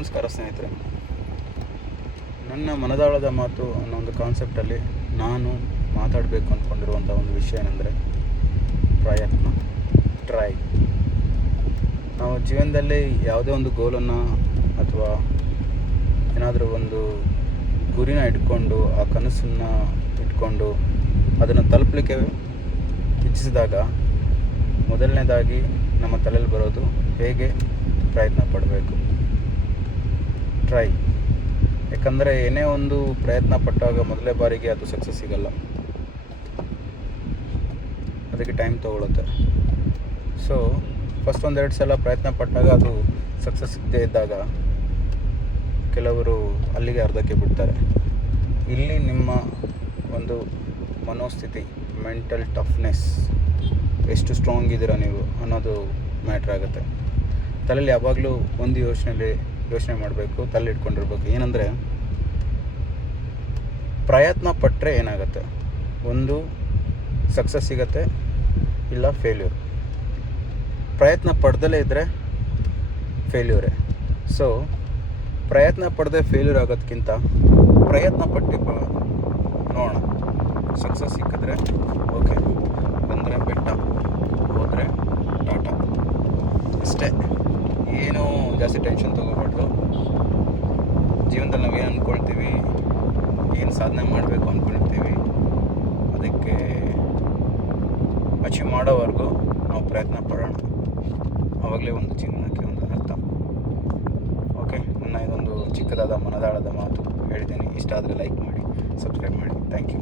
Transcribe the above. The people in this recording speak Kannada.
ನಮಸ್ಕಾರ ಸ್ನೇಹಿತರೆ. ನನ್ನ ಮನದಾಳದ ಮಾತು ಅನ್ನೋ ಒಂದು ಕಾನ್ಸೆಪ್ಟಲ್ಲಿ ನಾನು ಮಾತಾಡಬೇಕು ಅಂದ್ಕೊಂಡಿರುವಂಥ ಒಂದು ವಿಷಯ ಏನೆಂದರೆ ಪ್ರಯತ್ನ, ಟ್ರೈ. ನಾವು ಜೀವನದಲ್ಲಿ ಯಾವುದೇ ಒಂದು ಗೋಲನ್ನು ಅಥವಾ ಏನಾದರೂ ಒಂದು ಗುರಿನ ಇಟ್ಕೊಂಡು ಆ ಕನಸನ್ನು ಇಟ್ಕೊಂಡು ಅದನ್ನು ತಲುಪಲಿಕ್ಕೆ ಇಚ್ಛಿಸಿದಾಗ ಮೊದಲನೇದಾಗಿ ನಮ್ಮ ತಲೆಯಲ್ಲಿ ಬರೋದು ಹೇಗೆ ಪ್ರಯತ್ನ ಪಡಬೇಕು, ಟ್ರೈ. ಯಾಕಂದರೆ ಏನೇ ಒಂದು ಪ್ರಯತ್ನ ಪಟ್ಟಾಗ ಮೊದಲೇ ಬಾರಿಗೆ ಅದು ಸಕ್ಸಸ್ ಸಿಗಲ್ಲ, ಅದಕ್ಕೆ ಟೈಮ್ ತೊಗೊಳುತ್ತೆ. ಸೊ ಫಸ್ಟ್ ಒಂದೆರಡು ಸಲ ಪ್ರಯತ್ನ ಪಟ್ಟಾಗ ಅದು ಸಕ್ಸಸ್ ಸಿಗದೇ ಇದ್ದಾಗ ಕೆಲವರು ಅಲ್ಲಿಗೆ ಅರ್ಧಕ್ಕೆ ಬಿಡ್ತಾರೆ. ಇಲ್ಲಿ ನಿಮ್ಮ ಒಂದು ಮನೋಸ್ಥಿತಿ, ಮೆಂಟಲ್ ಟಫ್ನೆಸ್, ಎಷ್ಟು ಸ್ಟ್ರಾಂಗ್ ಇದ್ದೀರಾ ನೀವು ಅನ್ನೋದು ಮ್ಯಾಟ್ರ್ ಆಗುತ್ತೆ. ತಲೆಯಲ್ಲಿ ಯಾವಾಗಲೂ ಒಂದು ಯೋಚನೆ ಮಾಡಬೇಕು, ತಲೆ ಇಟ್ಕೊಂಡಿರ್ಬೇಕು. ಏನಂದರೆ ಪ್ರಯತ್ನ ಪಟ್ಟರೆ ಏನಾಗುತ್ತೆ, ಒಂದು ಸಕ್ಸಸ್ ಸಿಗತ್ತೆ, ಇಲ್ಲ ಫೇಲ್ಯೂರ್. ಪ್ರಯತ್ನ ಪಡ್ದಲೇ ಇದ್ದರೆ ಫೇಲ್ಯೂರೇ. ಸೊ ಪ್ರಯತ್ನ ಪಡದೆ ಫೇಲ್ಯೂರ್ ಆಗೋದಕ್ಕಿಂತ ಪ್ರಯತ್ನ ಪಟ್ಟು ನೋಡೋಣ. ಸಕ್ಸಸ್ ಸಿಕ್ಕಿದ್ರೆ ಓಕೆ, ಬಂದರೆ ಬೆಟ್ಟ, ಹೋದರೆ ಟಾಟಾ, ಅಷ್ಟೇ. ಏನೂ ಜಾಸ್ತಿ ಟೆನ್ಷನ್ ತೊಗೋಬಾರ್ದು. ಜೀವನದಲ್ಲಿ ನಾವು ಏನು ಅಂದ್ಕೊಳ್ತೀವಿ, ಏನು ಸಾಧನೆ ಮಾಡಬೇಕು ಅಂದ್ಕೊಳ್ತೀವಿ, ಅದಕ್ಕೆ ಅಚೀವ್ ಮಾಡೋವರೆಗೂ ನಾವು ಪ್ರಯತ್ನ ಪಡೋಣ. ಆವಾಗಲೇ ಒಂದು ಜೀವನಕ್ಕೆ ಒಂದು ಅರ್ಥ. ಓಕೆ, ನನ್ನ ಇದೊಂದು ಚಿಕ್ಕದಾದ ಮನದಾಳದ ಮಾತು ಹೇಳಿದ್ದೀನಿ. ಇಷ್ಟ ಆದರೆ ಲೈಕ್ ಮಾಡಿ, ಸಬ್ಸ್ಕ್ರೈಬ್ ಮಾಡಿ. Thank you.